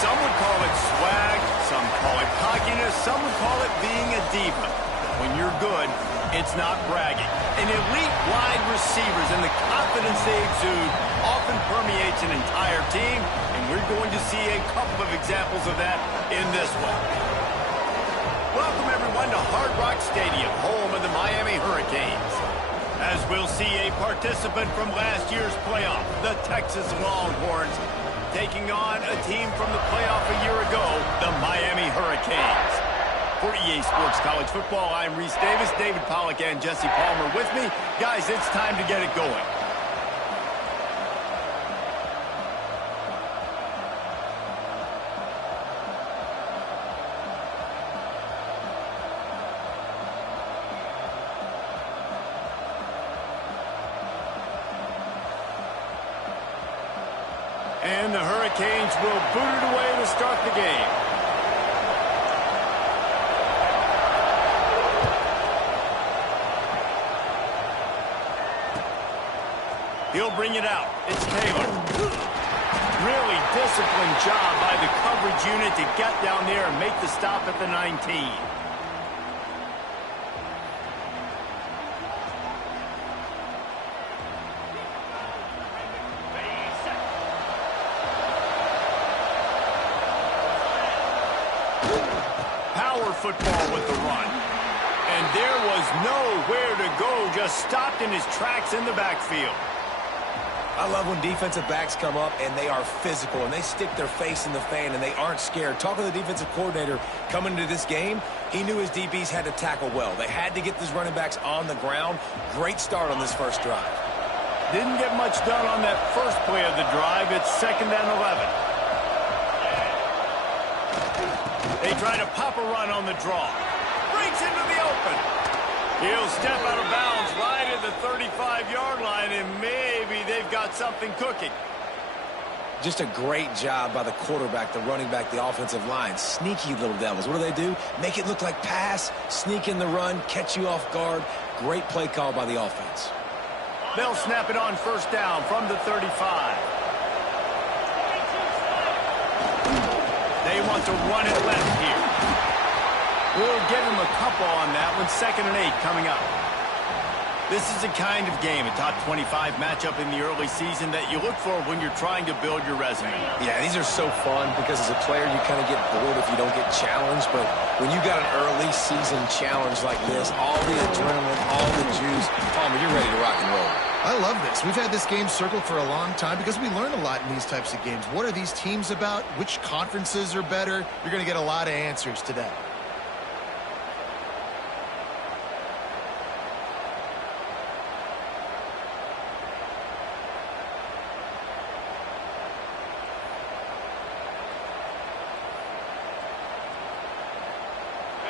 Some would call it swag, some call it cockiness, some would call it being a diva. When you're good, it's not bragging. An elite wide receivers and the confidence they exude often permeates an entire team, and we're going to see a couple of examples of that in this one. Welcome, everyone, to Hard Rock Stadium, home of the Miami Hurricanes. As we'll see a participant from last year's playoff, the Texas Longhorns, taking on a team from the playoff a year ago, the Miami Hurricanes. For EA Sports College Football, I'm Reese Davis, David Pollack, and Jesse Palmer with me. Guys, it's time to get it going. And the Hurricanes will boot it away to start the game. He'll bring it out. It's Taylor. Really disciplined job by the coverage unit to get down there and make the stop at the 19. Power football with the run. And there was nowhere to go, just stopped in his tracks in the backfield. I love when defensive backs come up and they are physical and they stick their face in the fan and they aren't scared. Talking to the defensive coordinator coming into this game, he knew his DBs had to tackle well. They had to get these running backs on the ground. Great start on this first drive. Didn't get much done on that first play of the drive. It's 2nd and 11. They try to pop a run on the draw. Breaks into the open. He'll step out of bounds right at the 35-yard line, and maybe they've got something cooking. Just a great job by the quarterback, the running back, the offensive line. Sneaky little devils. What do? Make it look like pass, sneak in the run, catch you off guard. Great play call by the offense. They'll snap it on 1st down from the 35. They want to run it left here. We'll give him a couple on that one. 2nd and 8 coming up. This is the kind of game, a top 25 matchup in the early season that you look for when you're trying to build your resume. Yeah, these are so fun because as a player you kind of get bored if you don't get challenged. But when you got an early season challenge like this, all the adrenaline, all the juice, Palmer, you're ready to rock and roll. I love this. We've had this game circled for a long time because we learn a lot in these types of games. What are these teams about? Which conferences are better? You're going to get a lot of answers today.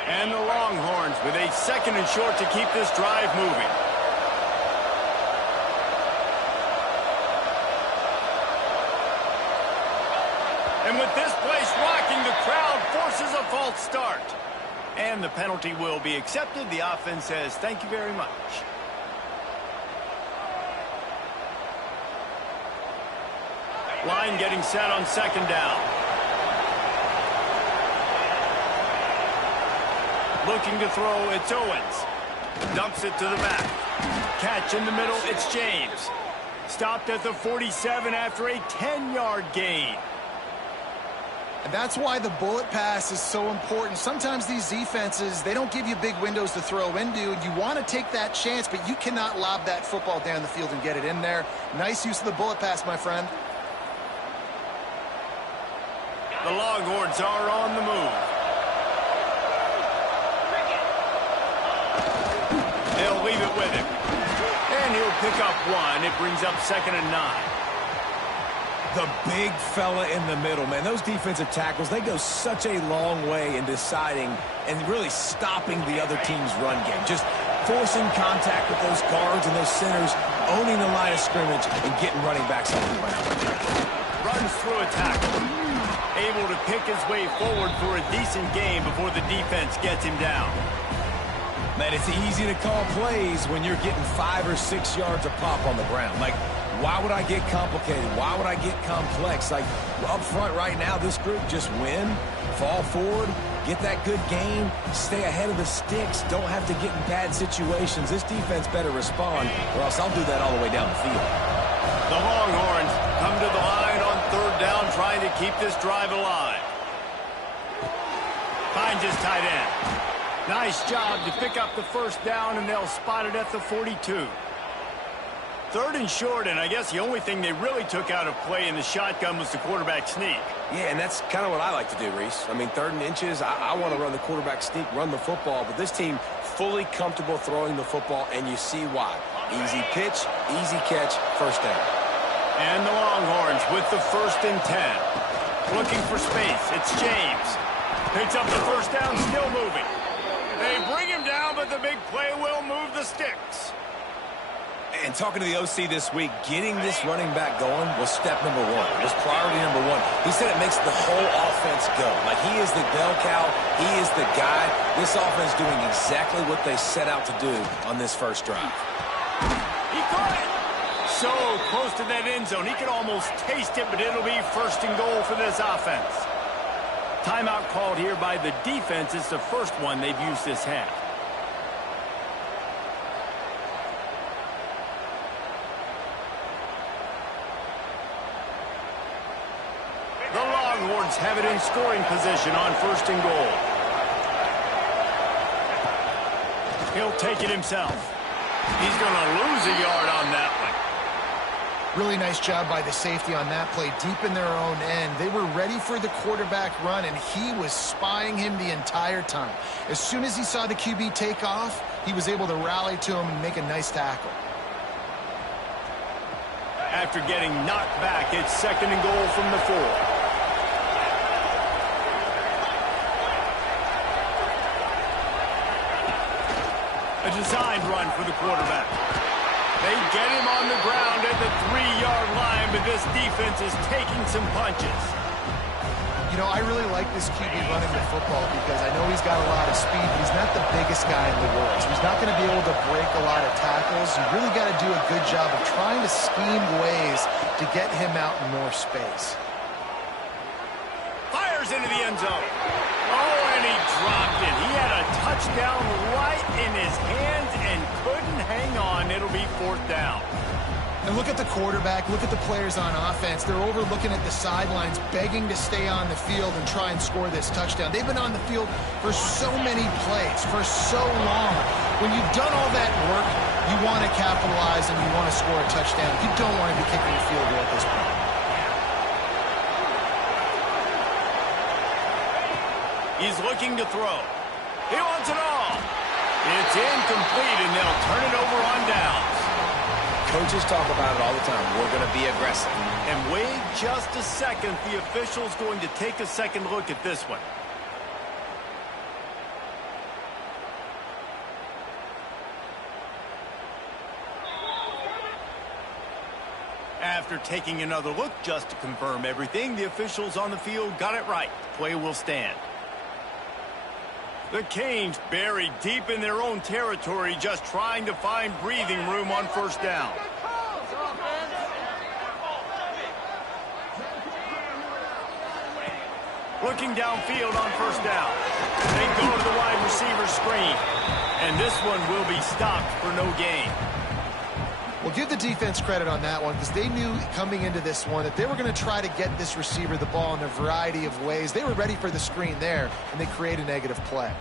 And the Longhorns with a 2nd and short to keep this drive moving. And with this place rocking, the crowd forces a false start. And the penalty will be accepted. The offense says thank you very much. Line getting set on 2nd down. Looking to throw, it's Owens. Dumps it to the back. Catch in the middle, it's James. Stopped at the 47 after a 10-yard gain. And that's why the bullet pass is so important. Sometimes these defenses, they don't give you big windows to throw into, and you want to take that chance, but you cannot lob that football down the field and get it in there. Nice use of the bullet pass, my friend. The Longhorns are on the move. They'll leave it with him. And he'll pick up one. It brings up 2nd and 9. The big fella in the middle, man. Those defensive tackles, they go such a long way in deciding and really stopping the other team's run game. Just forcing contact with those guards and those centers, owning the line of scrimmage, and getting running backs on the ground. Runs through a tackle. Able to pick his way forward for a decent game before the defense gets him down. Man, it's easy to call plays when you're getting 5 or 6 yards of pop on the ground. Like Why would I get complicated? Why would I get complex? Like, up front right now, this group just win, fall forward, get that good game, stay ahead of the sticks, don't have to get in bad situations. This defense better respond, or else I'll do that all the way down the field. The Longhorns come to the line on third down, trying to keep this drive alive. Finds his tight end. Nice job to pick up the first down, and they'll spot it at the 42. Third and short, and I guess the only thing they really took out of play in the shotgun was the quarterback sneak. Yeah, and that's kind of what I like to do, Reese. I mean, 3rd and inches, I want to run the quarterback sneak, run the football, but this team fully comfortable throwing the football, and you see why. Easy pitch, easy catch, first down. And the Longhorns with the 1st and 10. Looking for space, it's James. Picks up the first down, still moving. They bring him down, but the big play will move the sticks. And talking to the OC this week, getting this running back going was step number 1. It was priority number 1. He said it makes the whole offense go. Like, he is the bell cow. He is the guy. This offense doing exactly what they set out to do on this first drive. He caught it. So close to that end zone. He could almost taste it, but it'll be 1st and goal for this offense. Timeout called here by the defense. It's the first one they've used this half. The Longhorns have it in scoring position on 1st and goal. He'll take it himself. He's going to lose a yard on that one. Really nice job by the safety on that play, deep in their own end. They were ready for the quarterback run, and he was spying him the entire time. As soon as he saw the QB take off, he was able to rally to him and make a nice tackle. After getting knocked back, it's 2nd and goal from the 4. A designed run for the quarterback. They get him on the ground at the 3-yard line, but this defense is taking some punches. You know, I really like this QB running the football because I know he's got a lot of speed, but he's not the biggest guy in the world. So he's not going to be able to break a lot of tackles. You really got to do a good job of trying to scheme ways to get him out in more space. Fires into the end zone. Oh, and he dropped it. He had a touchdown right in his hands and couldn't hang on. It'll be 4th down. And look at the quarterback, look at the players on offense. They're over looking at the sidelines, begging to stay on the field and try and score this touchdown. They've been on the field for so many plays, for so long. When you've done all that work, you want to capitalize and you want to score a touchdown. You don't want to be kicking the field goal at this point. He's looking to throw. He wants it all. It's incomplete, and they'll turn it over on downs. Coaches talk about it all the time. We're going to be aggressive. And wait just a second. The official's going to take a second look at this one. After taking another look just to confirm everything, the officials on the field got it right. Play will stand. The Canes buried deep in their own territory, just trying to find breathing room on 1st down. Looking downfield on 1st down. They go to the wide receiver screen. And this one will be stopped for no gain. Well, give the defense credit on that one because they knew coming into this one that they were going to try to get this receiver the ball in a variety of ways. They were ready for the screen there, and they create a negative play.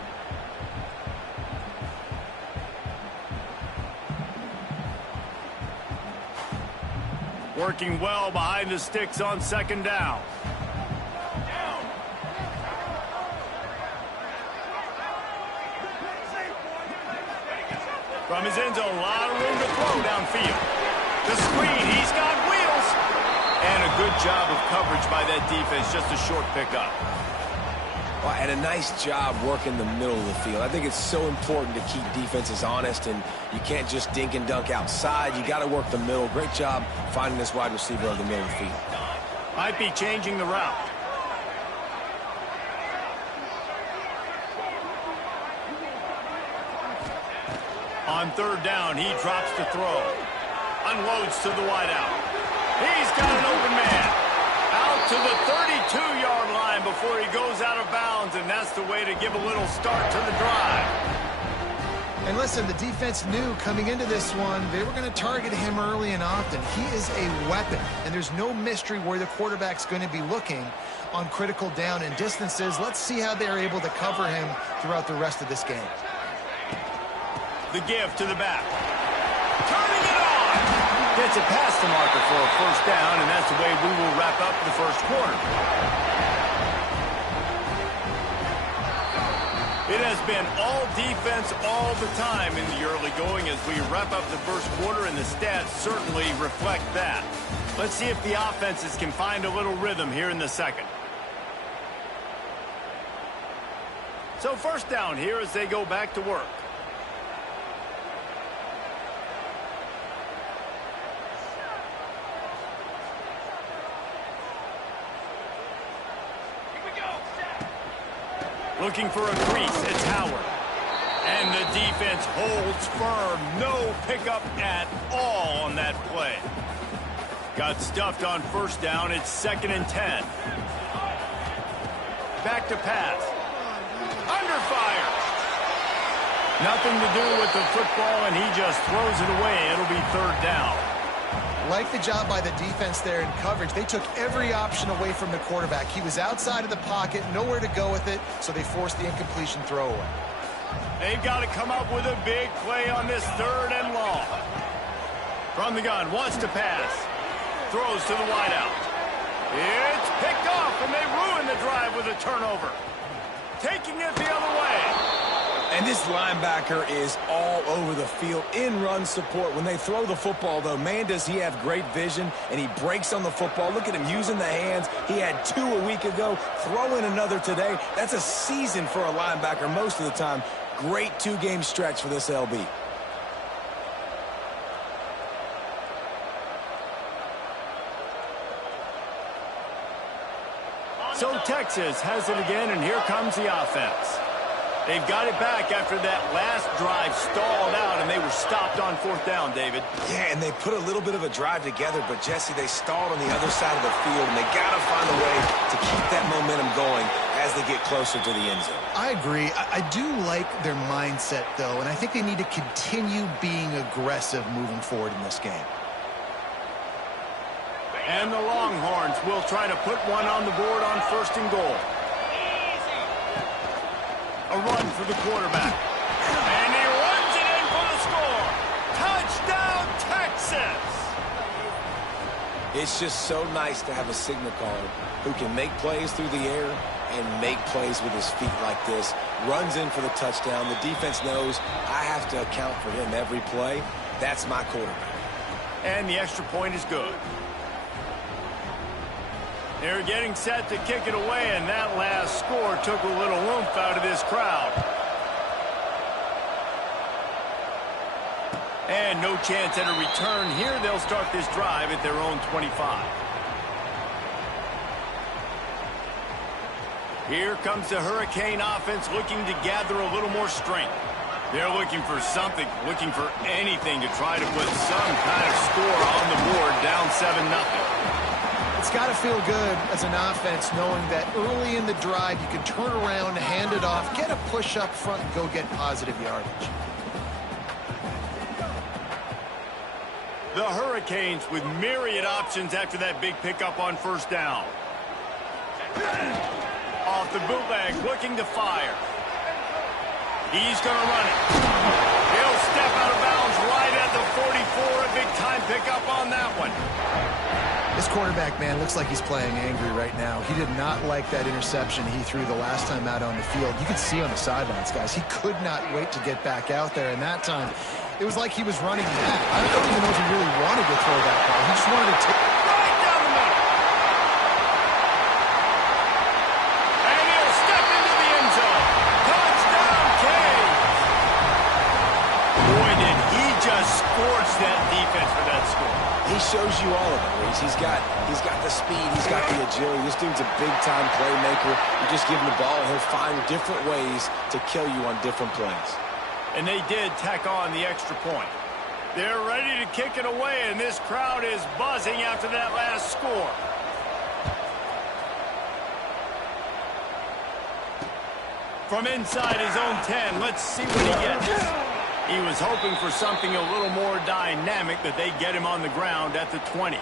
Working well behind the sticks on 2nd down. From his end zone, a lot of room to throw downfield. The screen, he's got wheels. And a good job of coverage by that defense, just a short pickup. Well, and a nice job working the middle of the field. I think it's so important to keep defenses honest, and you can't just dink and dunk outside. You got to work the middle. Great job finding this wide receiver on the middle of the field. Might be changing the route. On 3rd down, he drops to throw. Unloads to the wideout. He's got an open man. Out to the 32-yard line before he goes out of bounds, and that's the way to give a little start to the drive. And listen, the defense knew coming into this one, they were going to target him early and often. He is a weapon, and there's no mystery where the quarterback's going to be looking on critical down and distances. Let's see how they're able to cover him throughout the rest of this game. The give to the back. Turning it on! Gets it past the marker for a first down, and that's the way we will wrap up the first quarter. It has been all defense all the time in the early going as we wrap up the first quarter, and the stats certainly reflect that. Let's see if the offenses can find a little rhythm here in the second. So first down here as they go back to work. Looking for a crease, it's Howard. And the defense holds firm. No pickup at all on that play. Got stuffed on first down. It's 2nd and 10. Back to pass. Under fire. Nothing to do with the football, and he just throws it away. It'll be 3rd down. Like the job by the defense there in coverage. They took every option away from the quarterback. He was outside of the pocket, nowhere to go with it, so they forced the incompletion throwaway. They've got to come up with a big play on this 3rd and long. From the gun, wants to pass. Throws to the wideout. It's picked off, and they ruin the drive with a turnover. Taking it the other way. And this linebacker is all over the field in run support. When they throw the football, though, man, does he have great vision, and he breaks on the football. Look at him using the hands. He had 2 a week ago. Throw in another today. That's a season for a linebacker most of the time. Great 2-game stretch for this LB. So Texas has it again, and here comes the offense. They've got it back after that last drive stalled out, and they were stopped on 4th down, David. Yeah, and they put a little bit of a drive together, but, Jesse, they stalled on the other side of the field, and they got to find a way to keep that momentum going as they get closer to the end zone. I agree. I do like their mindset, though, and I think they need to continue being aggressive moving forward in this game. And the Longhorns will try to put one on the board on 1st and goal. A run for the quarterback. And he runs it in for the score. Touchdown, Texas! It's just so nice to have a signal caller who can make plays through the air and make plays with his feet like this. Runs in for the touchdown. The defense knows I have to account for him every play. That's my quarterback. And the extra point is good. They're getting set to kick it away, and that last score took a little oomph out of this crowd. And no chance at a return here. They'll start this drive at their own 25. Here comes the Hurricane offense looking to gather a little more strength. They're looking for something, looking for anything to try to put some kind of score on the board, down 7-0. It's got to feel good as an offense knowing that early in the drive you can turn around, hand it off, get a push up front, and go get positive yardage. The Hurricanes with myriad options after that big pickup on 1st down. Off the bootleg, looking to fire. He's going to run it. He'll step out of bounds right at the 44. A big time pickup on that one. This quarterback, man, looks like he's playing angry right now. He did not like that interception he threw the last time out on the field. You can see on the sidelines, guys, he could not wait to get back out there. And that time, it was like he was running mad. I don't even know if he really wanted to throw that ball. He just wanted to take right down the middle. And he'll step into the end zone. Touchdown, Canes. Boy, did he just scorch that defense for that score. He shows you all of it, Reese. He's got the speed, he's got the agility. This dude's a big-time playmaker. You just give him the ball, and he'll find different ways to kill you on different plays. And they did tack on the extra point. They're ready to kick it away, and this crowd is buzzing after that last score. From inside his own 10, let's see what he gets. He was hoping for something a little more dynamic, but they get him on the ground at the 20.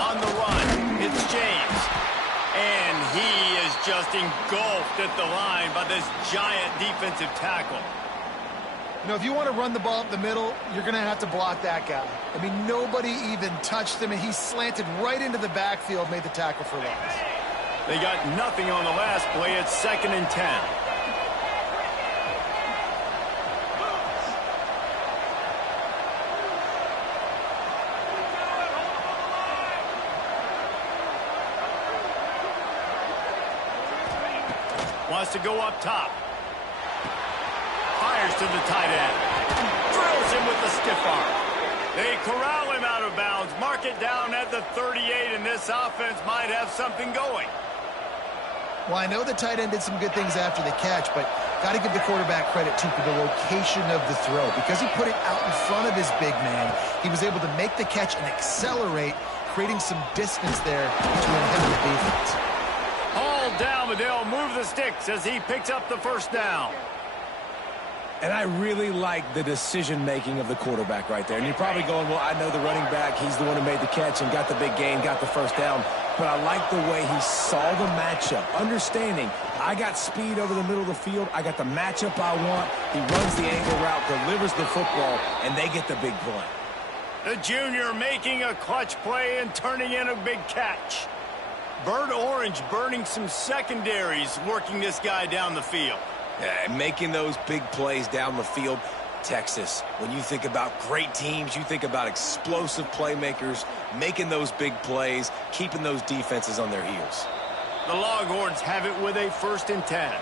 On the run, it's James. And he is just engulfed at the line by this giant defensive tackle. You know, if you want to run the ball up the middle, you're going to have to block that guy. I mean, nobody even touched him, and he slanted right into the backfield, made the tackle for loss. They got nothing on the last play. It's 2nd and 10. Wants to go up top. Fires to the tight end. Drills him with the stiff arm. They corral him out of bounds. Mark it down at the 38, and this offense might have something going. Well, I know the tight end did some good things after the catch, but got to give the quarterback credit, too, for the location of the throw. Because he put it out in front of his big man, he was able to make the catch and accelerate, creating some distance there between him and the defense. All down, but they'll move the sticks as he picks up the first down. And I really like the decision-making of the quarterback right there. And you're probably going, well, I know the running back. He's the one who made the catch and got the big gain, got the first down. But I like the way he saw the matchup, understanding I got speed over the middle of the field. I got the matchup I want. He runs the angle route, delivers the football, and they get the big play. The junior making a clutch play and turning in a big catch. Bird Orange burning some secondaries, working this guy down the field. Yeah, making those big plays down the field. Texas, when you think about great teams, you think about explosive playmakers, making those big plays, keeping those defenses on their heels. The Longhorns have it with a 1st and 10.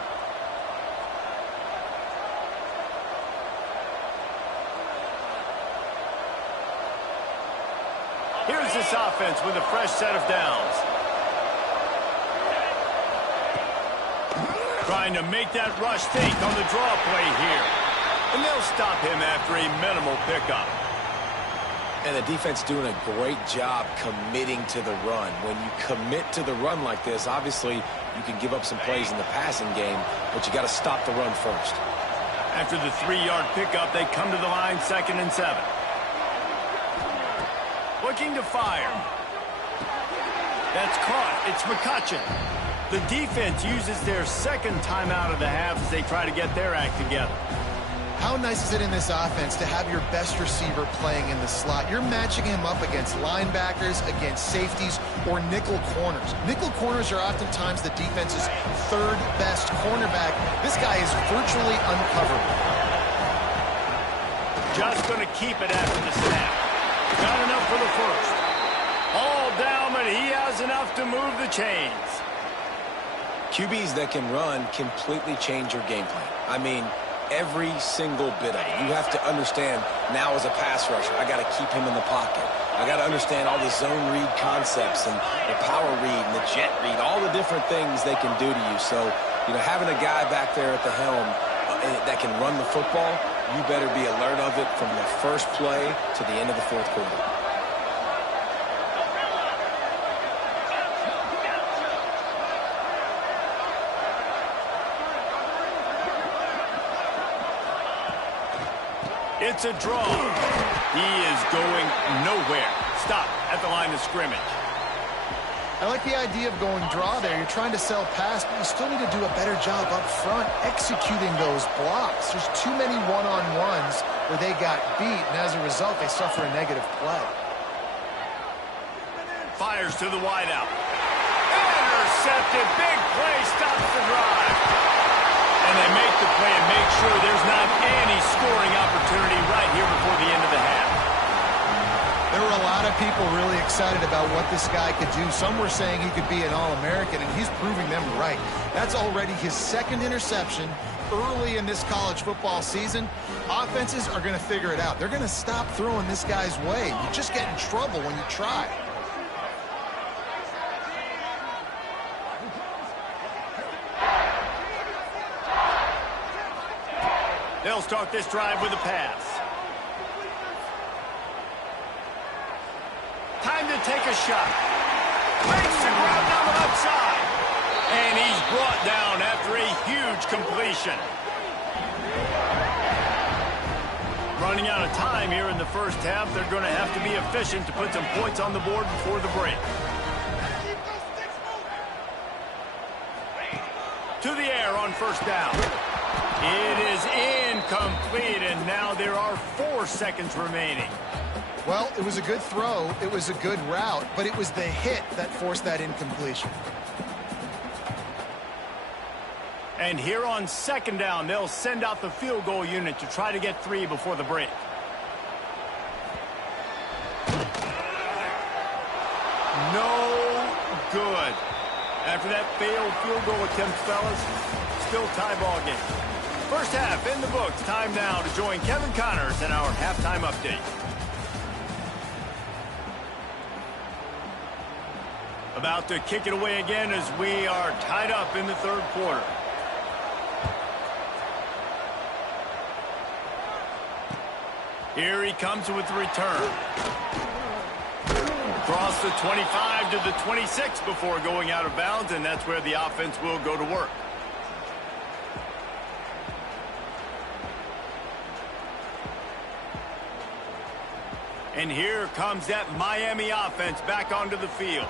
Here's this offense with a fresh set of downs. Trying to make that rush think on the draw play here. And they'll stop him after a minimal pickup. And the defense doing a great job committing to the run. When you commit to the run like this, obviously you can give up some plays in the passing game, but you got to stop the run first. After the 3-yard pickup, they come to the line 2nd and 7. Looking to fire. That's caught. It's McCutcheon. The defense uses their 2nd timeout of the half as they try to get their act together. How nice is it in this offense to have your best receiver playing in the slot? You're matching him up against linebackers, against safeties, or nickel corners. Nickel corners are oftentimes the defense's 3rd best cornerback. This guy is virtually uncoverable. Just going to keep it after the snap. Got enough for the 1st. All down, but he has enough to move the chains. QBs that can run completely change your game plan. I mean, every single bit of it. You have to understand now as a pass rusher, I got to keep him in the pocket. I got to understand all the zone read concepts and the power read and the jet read, all the different things they can do to you. So, you know, having a guy back there at the helm that can run the football, you better be alert of it from the first play to the end of the 4th quarter. It's a draw. He is going nowhere. Stop at the line of scrimmage. I like the idea of going draw there. You're trying to sell pass, but you still need to do a better job up front executing those blocks. There's too many one-on-ones where they got beat, and as a result, they suffer a negative play. Fires to the wideout. Intercepted. Big play stops the drive. And they make the play and make sure there's not any scoring opportunity right here before the end of the half. There were a lot of people really excited about what this guy could do. Some were saying he could be an All-American, and he's proving them right. That's already his 2nd interception, early in this college football season, offenses are going to figure it out. They're going to stop throwing this guy's way. You just get in trouble when you try. They'll start this drive with a pass. Time to take a shot. Makes the grab down the left side. And he's brought down after a huge completion. Running out of time here in the first half. They're going to have to be efficient to put some points on the board before the break. To the air on first down. It is incomplete, and now there are 4 seconds remaining. Well, it was a good throw. It was a good route, but it was the hit that forced that incompletion. And here on second down, they'll send out the field goal unit to try to get 3 before the break. No good. After that failed field goal attempt, fellas, still tie ball game. First half in the books. Time now to join Kevin Connors in our halftime update. About to kick it away again as we are tied up in the third quarter. Here he comes with the return. Across the 25 to the 26 before going out of bounds, and that's where the offense will go to work. And here comes that Miami offense back onto the field.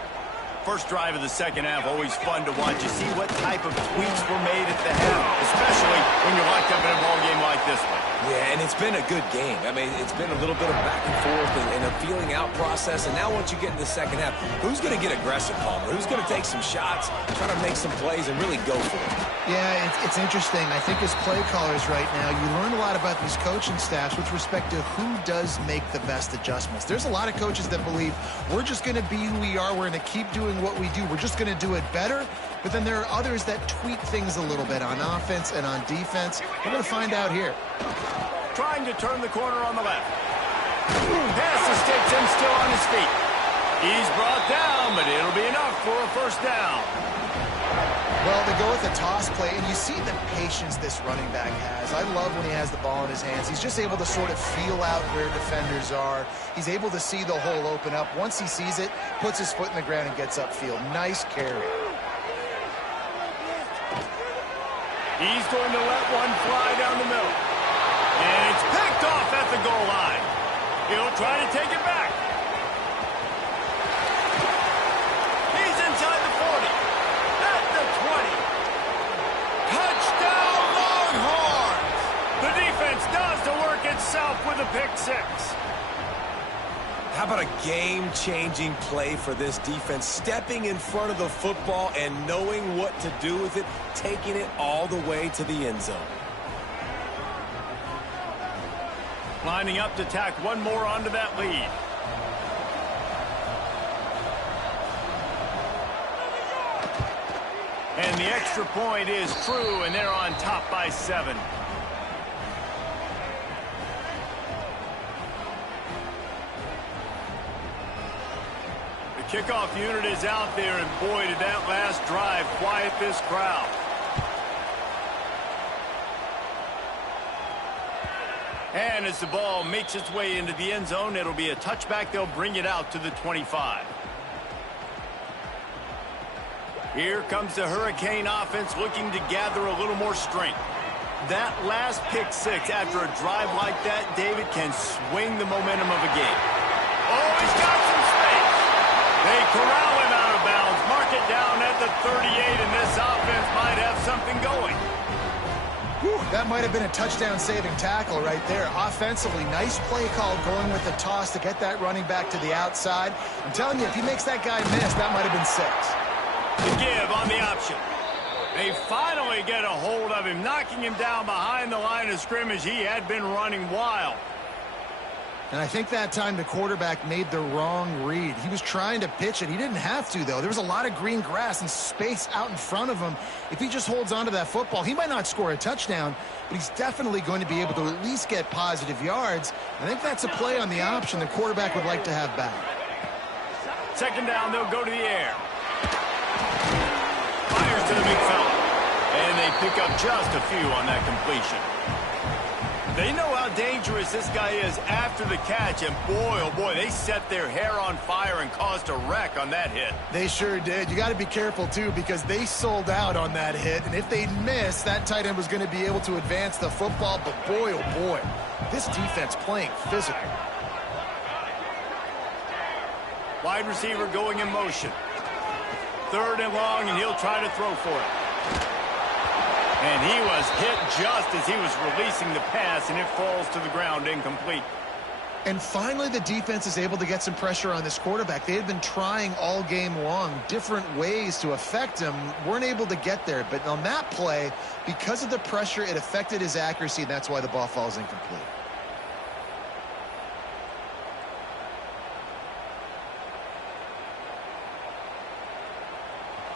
First drive of the second half, always fun to watch. You see what type of tweaks were made at the half, especially when you're locked up in a ball game like this one. Yeah, and it's been a good game. I mean, it's been a little bit of back and forth and a feeling out process. And now once you get in the second half, who's going to get aggressive, Palmer? Who's going to take some shots, try to make some plays, and really go for it? Yeah, it's interesting. I think as play callers right now, you learn a lot about these coaching staffs with respect to who does make the best adjustments. There's a lot of coaches that believe we're just going to be who we are. We're going to keep doing what we do. We're just going to do it better. But then there are others that tweak things a little bit on offense and on defense. We're going to find out here. Trying to turn the corner on the left. Pass escapes him, still on his feet. He's brought down, but it'll be enough for a first down. Well, they go with the toss play, and you see the patience this running back has. I love when he has the ball in his hands. He's just able to sort of feel out where defenders are. He's able to see the hole open up. Once he sees it, puts his foot in the ground and gets upfield. Nice carry. He's going to let one fly down the middle. And it's picked off at the goal line. He'll try to take it back. He's inside the 40. At the 20. Touchdown Longhorns! The defense does the work itself with a pick 6. How about a game-changing play for this defense? Stepping in front of the football and knowing what to do with it, taking it all the way to the end zone. Lining up to tack one more onto that lead. And the extra point is true, and they're on top by 7. The kickoff unit is out there, and boy, did that last drive quiet this crowd. And as the ball makes its way into the end zone, it'll be a touchback. They'll bring it out to the 25. Here comes the Hurricane offense looking to gather a little more strength. That last pick 6 after a drive like that, David, can swing the momentum of a game. Oh, he's got some space. They corral him out of bounds, mark it down at the 38, and this offense might have something going. That might have been a touchdown-saving tackle right there. Offensively, nice play call going with the toss to get that running back to the outside. I'm telling you, if he makes that guy miss, that might have been 6. The give on the option. They finally get a hold of him, knocking him down behind the line of scrimmage. He had been running wild. And I think that time the quarterback made the wrong read. He was trying to pitch it. He didn't have to, though. There was a lot of green grass and space out in front of him. If he just holds on to that football, he might not score a touchdown, but he's definitely going to be able to at least get positive yards. I think that's a play on the option the quarterback would like to have back. Second down, they'll go to the air. Fires to the big fella. And they pick up just a few on that completion. They know how dangerous this guy is after the catch, and boy, oh boy, they set their hair on fire and caused a wreck on that hit. They sure did. You got to be careful, too, because they sold out on that hit, and if they missed, that tight end was going to be able to advance the football, but boy, oh boy, this defense playing physical. Wide receiver going in motion. Third and long, and he'll try to throw for it. And he was hit just as he was releasing the pass, and it falls to the ground incomplete. And finally, the defense is able to get some pressure on this quarterback. They had been trying all game long different ways to affect him. Weren't able to get there. But on that play, because of the pressure, it affected his accuracy, and that's why the ball falls incomplete.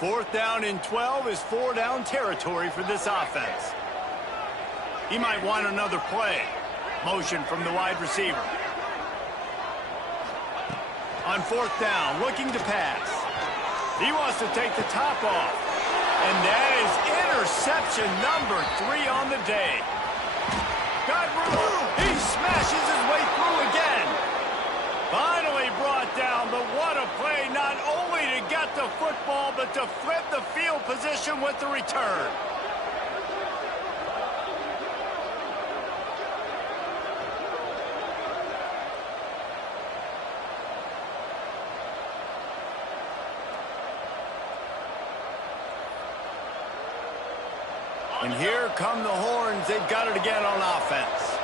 Fourth down and 12 is four-down territory for this offense. He might want another play. Motion from the wide receiver. On fourth down, looking to pass. He wants to take the top off. And that is interception number 3 on the day. Got room. He smashes his way through again. Finally brought down, but what a play, not only to get the football, but to flip the field position with the return. And here come the horns. They've got it again on offense.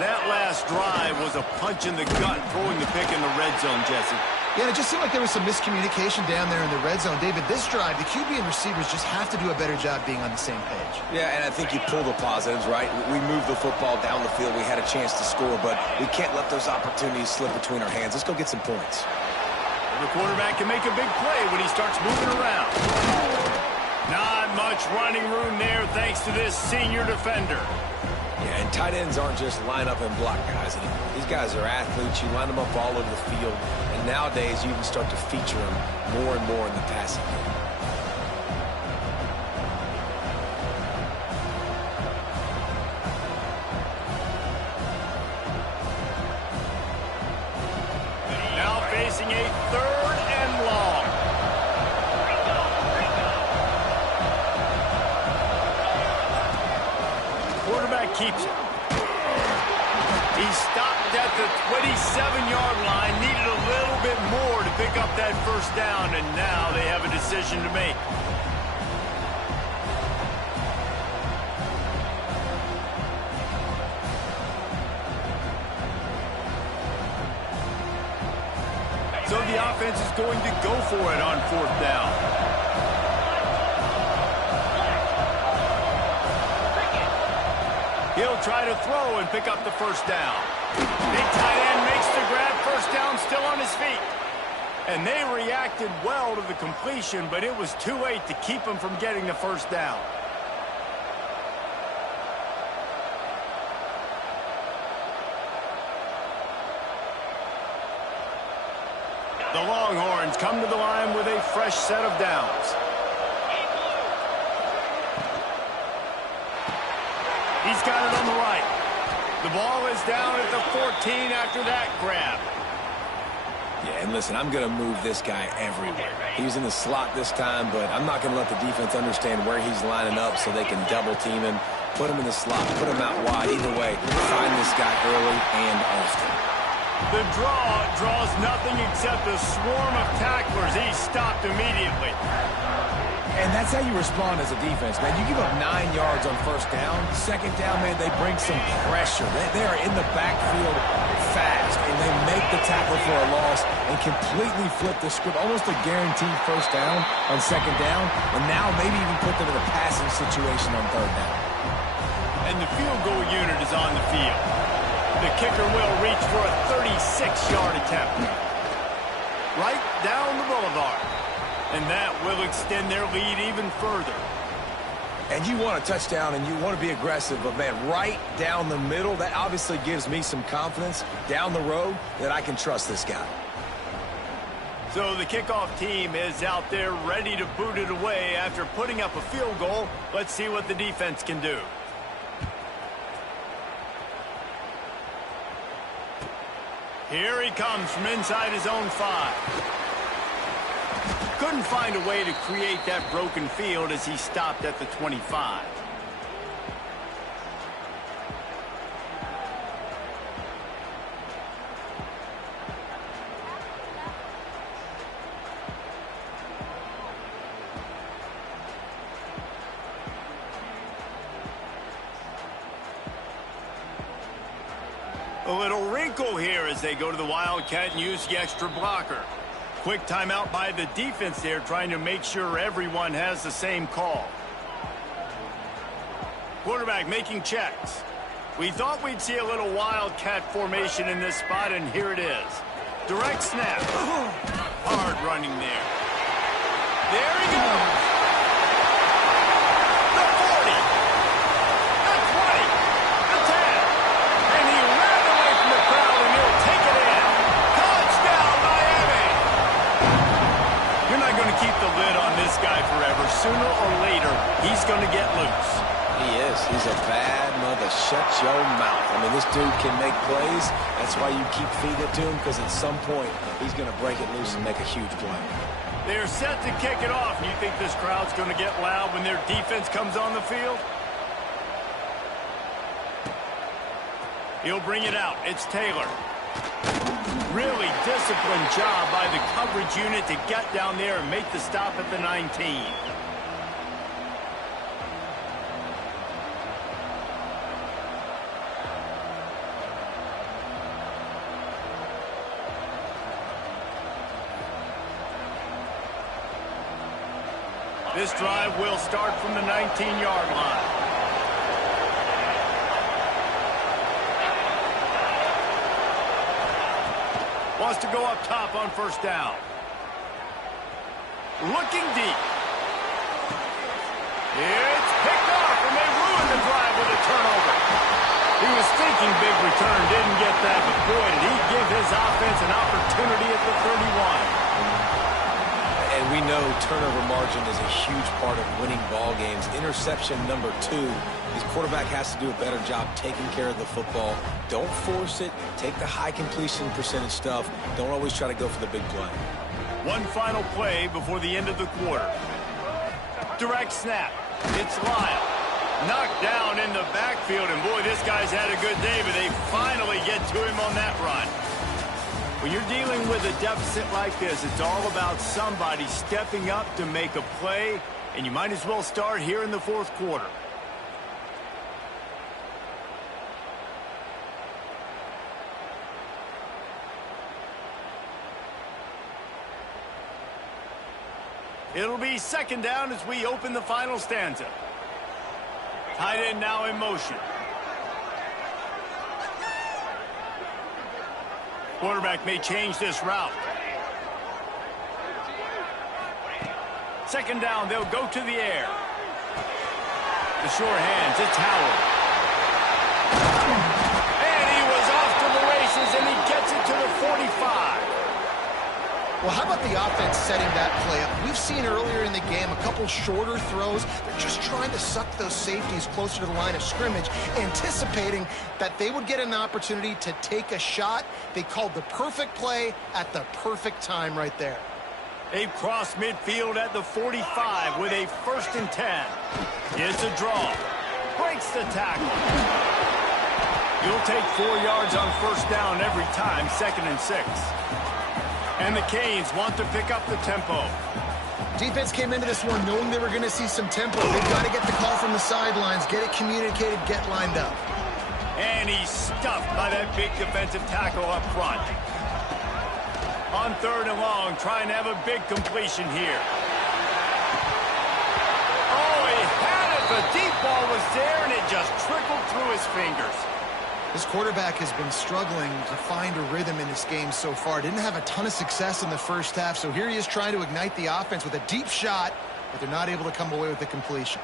That last drive was a punch in the gut, throwing the pick in the red zone, Jesse. Yeah, it just seemed like there was some miscommunication down there in the red zone. David, this drive, the QB and receivers just have to do a better job being on the same page. Yeah, and I think you pull the positives, right? We moved the football down the field. We had a chance to score, but we can't let those opportunities slip between our hands. Let's go get some points. The quarterback can make a big play when he starts moving around. Not much running room there thanks to this senior defender. Yeah, and tight ends aren't just line up and block guys anymore. These guys are athletes. You line them up all over the field. And nowadays, you even start to feature them more and more in the passing game. Now facing a third and long. Quarterback keeps it. He stopped at the 27-yard line, needed a little bit more to pick up that first down, and now they have a decision to make. So the offense is going to go for it on fourth down. He'll try to throw and pick up the first down. Big tight end makes the grab, first down, still on his feet. And they reacted well to the completion, but it was too late to keep him from getting the first down. The Longhorns come to the line with a fresh set of downs. He's got it on the right. The ball is down at the 14 after that grab. Yeah, and listen, I'm going to move this guy everywhere. He was in the slot this time, but I'm not going to let the defense understand where he's lining up so they can double team him, put him in the slot, put him out wide. Either way, find this guy early and often. The draw draws nothing except a swarm of tacklers. He's stopped immediately. And that's how you respond as a defense, man. You give up 9 yards on first down. Second down, man, they bring some pressure. They are in the backfield fast, and they make the tackle for a loss and completely flip the script. Almost a guaranteed first down on second down, and now maybe even put them in a passing situation on third down. And the field goal unit is on the field. The kicker will reach for a 36-yard attempt. Right down the boulevard. And that will extend their lead even further. And you want a touchdown and you want to be aggressive, but man, right down the middle, that obviously gives me some confidence down the road that I can trust this guy. So the kickoff team is out there ready to boot it away after putting up a field goal. Let's see what the defense can do. Here he comes from inside his own 5. Couldn't find a way to create that broken field as he stopped at the 25. A little wrinkle here as they go to the Wildcat and use the extra blocker. Quick timeout by the defense there, trying to make sure everyone has the same call. Quarterback making checks. We thought we'd see a little Wildcat formation in this spot, and here it is. Direct snap. Hard running there. There he goes. The 40. The 20. The 10. And he ran away from the crowd, and he'll take it in. Touchdown, Miami. You're not going to keep the lid on this guy forever. Sooner or later, he's going to get loose. He is. He's a bad mother. Shut your mouth. I mean, this dude can make plays. That's why you keep feeding it to him, because at some point, he's going to break it loose and make a huge play. They're set to kick it off. You think this crowd's going to get loud when their defense comes on the field? He'll bring it out. It's Taylor. Really disciplined job by the coverage unit to get down there and make the stop at the 19. This drive will start from the 19-yard line. Wants to go up top on first down. Looking deep. It's picked off, and they ruined the drive with a turnover. He was thinking big return, didn't get that, but boy, did he give his offense an opportunity at the 31. And we know turnover margin is a huge part of winning ball games. Interception number 2. His quarterback has to do a better job taking care of the football. Don't force it. Take the high completion percentage stuff. Don't always try to go for the big play. One final play before the end of the quarter. Direct snap. It's Lyle. Knocked down in the backfield, and boy, this guy's had a good day, but they finally get to him on that run. When you're dealing with a deficit like this, it's all about somebody stepping up to make a play, and you might as well start here in the fourth quarter. It'll be second down as we open the final stanza. Tight end now in motion. Quarterback may change this route. Second down, they'll go to the air. The sure hands, it's Howard. And he was off to the races, and he gets it to the 45. Well, how about the offense setting that play up? We've seen earlier in the game a couple shorter throws. They're just trying to suck those safeties closer to the line of scrimmage, anticipating that they would get an opportunity to take a shot. They called the perfect play at the perfect time right there. They've crossed midfield at the 45 with a 1st and 10. It's a draw. Breaks the tackle. You'll take 4 yards on first down every time, 2nd and 6. And the Canes want to pick up the tempo. Defense came into this one knowing they were going to see some tempo. They've got to get the call from the sidelines, get it communicated, get lined up. And he's stuffed by that big defensive tackle up front. On 3rd and long, trying to have a big completion here. Oh, he had it. The deep ball was there, and it just trickled through his fingers. This quarterback has been struggling to find a rhythm in this game so far. Didn't have a ton of success in the first half, so here he is trying to ignite the offense with a deep shot, but they're not able to come away with the completion.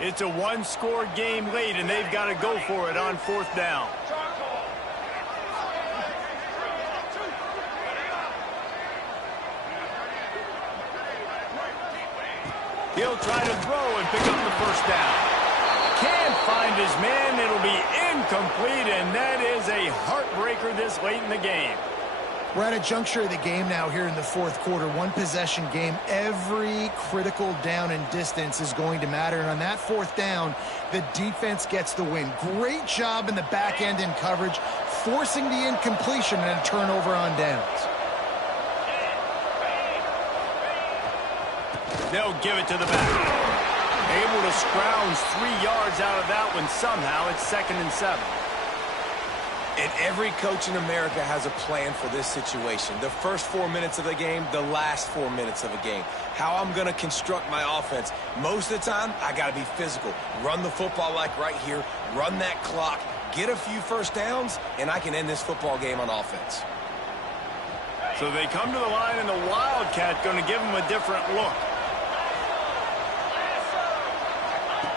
It's a one-score game late, and they've got to go for it on 4th down. He'll try to throw and pick up the first down. Can't find his man. It'll be incomplete, and that is a heartbreaker this late in the game. We're at a juncture of the game now here in the 4th quarter. One possession game. Every critical down and distance is going to matter. And on that 4th down, the defense gets the win. Great job in the back end in coverage, forcing the incompletion and a turnover on downs. They'll give it to the back. Able to scrounge 3 yards out of that one somehow. It's 2nd and 7. And every coach in America has a plan for this situation. The first 4 minutes of the game, the last 4 minutes of a game. How I'm going to construct my offense. Most of the time, I got to be physical. Run the football like right here. Run that clock. Get a few first downs, and I can end this football game on offense. So they come to the line, and the Wildcat going to give them a different look.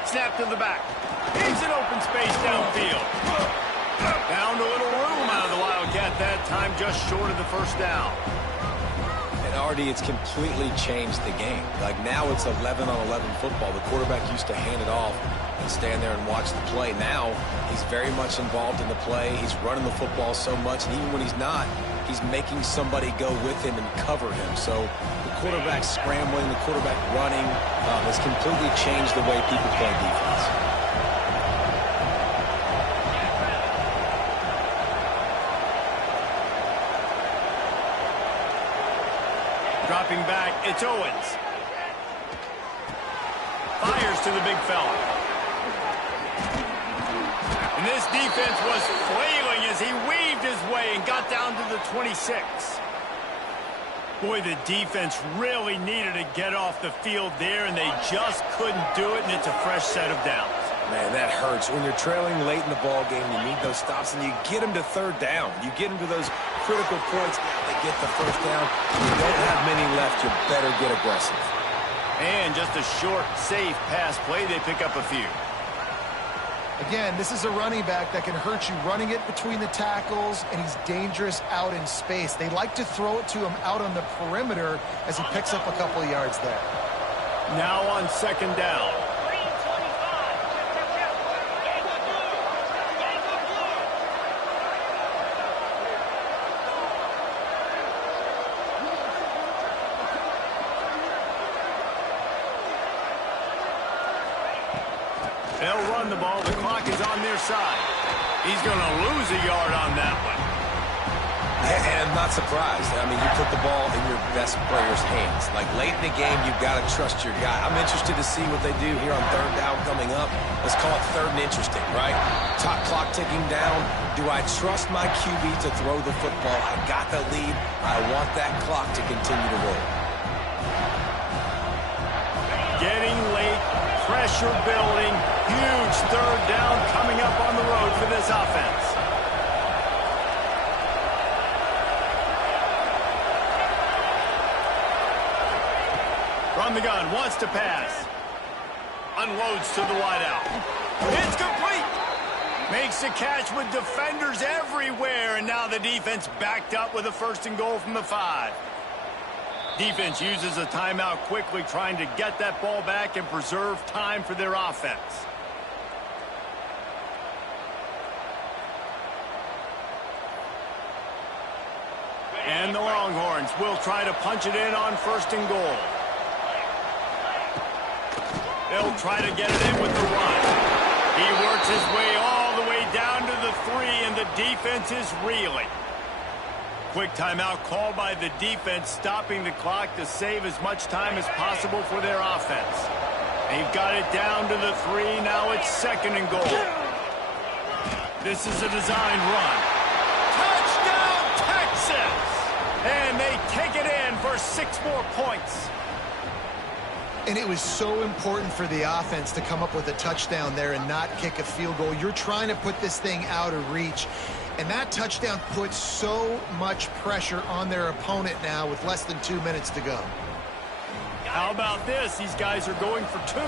Snap to the back. He's in open space downfield. Found a little room out of the Wildcat that time, just short of the first down. And Artie, it's completely changed the game. Like now it's 11-on-11 football. The quarterback used to hand it off and stand there and watch the play. Now he's very much involved in the play. He's running the football so much, and even when he's not, he's making somebody go with him and cover him. So the quarterback scrambling, the quarterback running has completely changed the way people play defense. Dropping back, it's Owens. Fires to the big fella. And this defense was flailing as he weaved his way and got down to the 26. Boy, the defense really needed to get off the field there, and they just couldn't do it, and it's a fresh set of downs. Man, that hurts. When you're trailing late in the ball game, you need those stops, and you get them to 3rd down. You get them to those critical points. Now they get the first down. You don't have many left. You better get aggressive. And just a short, safe pass play. They pick up a few. Again, this is a running back that can hurt you running it between the tackles, and he's dangerous out in space. They like to throw it to him out on the perimeter as he picks up a couple of yards there. Now on 2nd down. They'll run the ball. The clock is on their side. He's going to lose a yard on that one. And I'm not surprised. I mean, you put the ball in your best player's hands. Like, late in the game, you've got to trust your guy. I'm interested to see what they do here on 3rd down coming up. Let's call it 3rd and interesting, right? Top clock ticking down. Do I trust my QB to throw the football? I got the lead. I want that clock to continue to roll. Getting late. Pressure building. Huge 3rd down coming up on the road for this offense. From the gun, wants to pass. Unloads to the wideout. It's complete. Makes the catch with defenders everywhere, and now the defense backed up with a 1st and goal from the 5. Defense uses a timeout quickly, trying to get that ball back and preserve time for their offense. And the Longhorns will try to punch it in on 1st and goal. They'll try to get it in with the run. He works his way all the way down to the 3, and the defense is reeling. Quick timeout called by the defense, stopping the clock to save as much time as possible for their offense. They've got it down to the 3. Now it's 2nd and goal. This is a design run. Touchdown, Texas! And they take it in for 6 more points. And it was so important for the offense to come up with a touchdown there and not kick a field goal. You're trying to put this thing out of reach. And that touchdown puts so much pressure on their opponent now with less than 2 minutes to go. How about this? These guys are going for 2.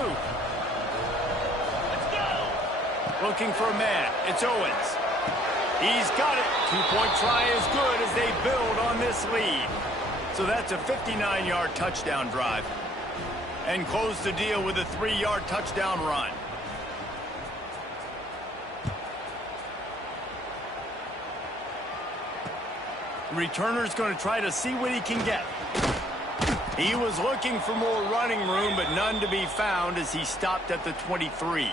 Let's go. Looking for a man. It's Owens. He's got it. 2-point try is good as they build on this lead. So that's a 59-yard touchdown drive. And close the deal with a 3-yard touchdown run. The returner's going to try to see what he can get. He was looking for more running room, but none to be found as he stopped at the 23.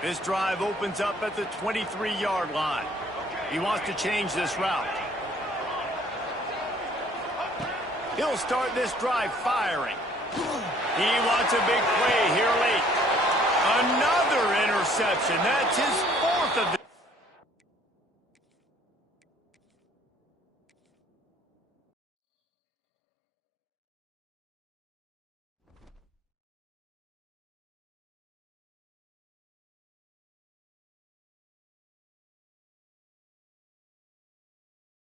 This drive opens up at the 23-yard line. He wants to change this route. He'll start this drive firing. He wants a big play here late. Another interception. That's his